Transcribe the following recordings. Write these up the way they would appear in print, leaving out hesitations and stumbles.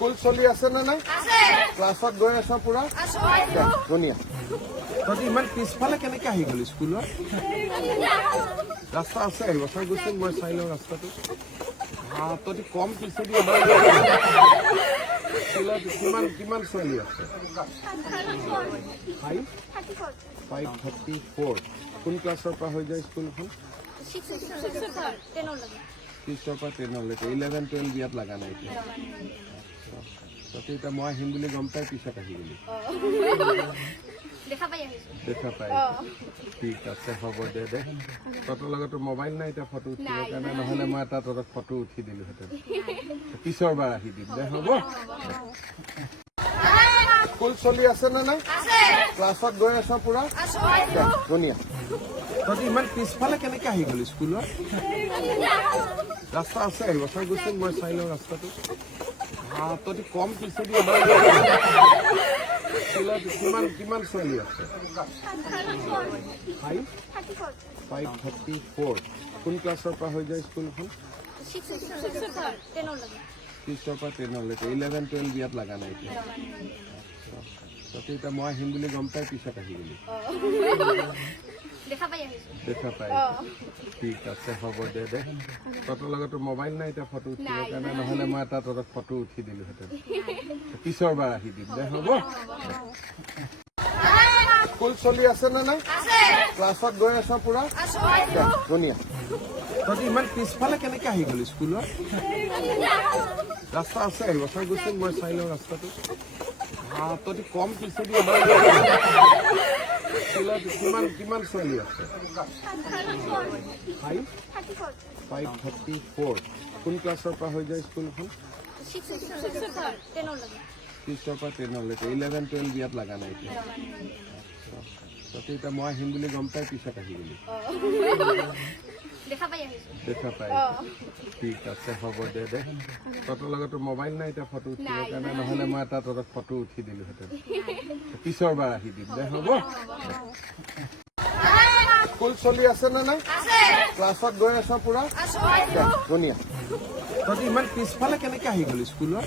School চলি আছে নে নাই? ক্লাছত গৈ আছ পুৰা? ধুনীয়া। তহঁতি ইমান পিছফালে কেনেকে আহি গলি স্কুলত? ৰাস্তা আছে, আহিব চাই গৈছিল, মই চাই লওঁ ৰাস্তাটো। তহঁতি কম পিছেদি কিমান ছোৱালী আছে? 534। কোন ক্লাছৰ পৰা হৈ যায় স্কুলখন? 6ৰ পৰা 10লৈকে। 11, 12 ইয়াত লগা নাই এতিয়া। তহঁতি এতিয়া মই আহিম বুলি গম পাই পিছত আহি গলি? দেখা পাই। ঠিক আছে, হ'ব দে। তহঁতৰ লগতো মোবাইল নাই এতিয়া ফটো উঠিবৰ কাৰণে, নহ'লে মই এটা তহঁতক ফটো উঠি দিলোহেঁতেন। পিছৰ বাৰ আহি দিম দে, হ'ব? স্কুল চলি আছে নে নাই? ক্লাছত গৈ আছ পুৰা? ধুনীয়া। তহঁতি ইমান পিছফালে কেনেকে আহি গলি স্কুলত? ৰাস্তা আছে, আহিব চাই গৈছিল, মই চাই লওঁ ৰাস্তাটো। তহঁতি কম পিছেদি কিমান ছোৱালী আছে? 534। কোন ক্লাছৰ পৰা হৈ যায় স্কুলখন? 6ৰ পৰা 10লৈকে। 11, 12 ইয়াত লগা নাই এতিয়া। তহঁতি এতিয়া মই আহিম বুলি গম পাই পিছত আহি গলি? দেখা পাই। ঠিক আছে, হ'ব দে। তহঁতৰ লগতো মোবাইল নাই এতিয়া ফটো উঠিবৰ কাৰণে, নহ'লে মই এটা তহঁতক ফটো উঠি দিলোহেঁতেন। পিছৰ বাৰ আহি দিম দে, হ'ব? স্কুল চলি আছে নে নাই? ক্লাছত গৈ আছ পুৰা? ধুনীয়া। তহঁতি ইমান পিছফালে কেনেকে আহি গলি স্কুলত? ৰাস্তা আছে, আহিব চাই গৈছিল, মই চাই লওঁ ৰাস্তাটো। তহঁতি কম পিছেদি কিমান ছোৱালী আছে? 534। কোন ক্লাছৰ পৰা হৈ যায় স্কুলখন? 6ৰ পৰা 10লৈকে। 11, 12 ইয়াত লগা নাই এতিয়া। তহঁতি এতিয়া মই আহিম বুলি গম পাই পিছত আহি গলি? দেখা পাই। ঠিক আছে, হ'ব দে। তহঁতৰ লগতো মোবাইল নাই এতিয়া ফটো উঠিবৰ কাৰণে, নহ'লে মই এটা তহঁতক ফটো উঠি দিলোহেঁতেন। পিছৰ বাৰ আহি দিম দে, হ'ব? স্কুল চলি আছে নে নাই? ক্লাছত গৈ আছ পুৰা? ধুনীয়া। তহঁতি ইমান পিছফালে কেনেকে আহি গলি স্কুলত?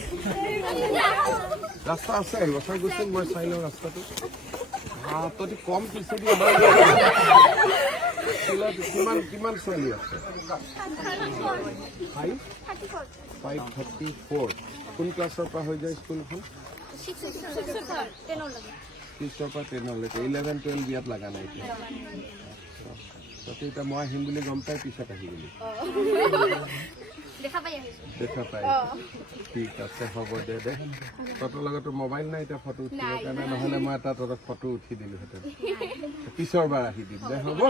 ৰাস্তা আছে, আহিব চাই গৈছিল, মই চাই লওঁ ৰাস্তাটো। তহঁতি কম পিছেদি কিমান ছোৱালী আছে? 534। কোন ক্লাছৰ পৰা হৈ যায় স্কুলখন? 6ৰ পৰা 10লৈকে। 11, 12 ইয়াত লগা নাই এতিয়া। তহঁতি এতিয়া মই আহিম বুলি গম পাই পিছত আহি গলি? দেখা পাই। ঠিক আছে, হ'ব দে। তহঁতৰ লগতো মোবাইল নাই এতিয়া ফটো উঠিবৰ কাৰণে, নহ'লে মই এটা তহঁতক ফটো উঠি দিলোহেঁতেন। পিছৰ বাৰ আহি দিম দে, হ'ব?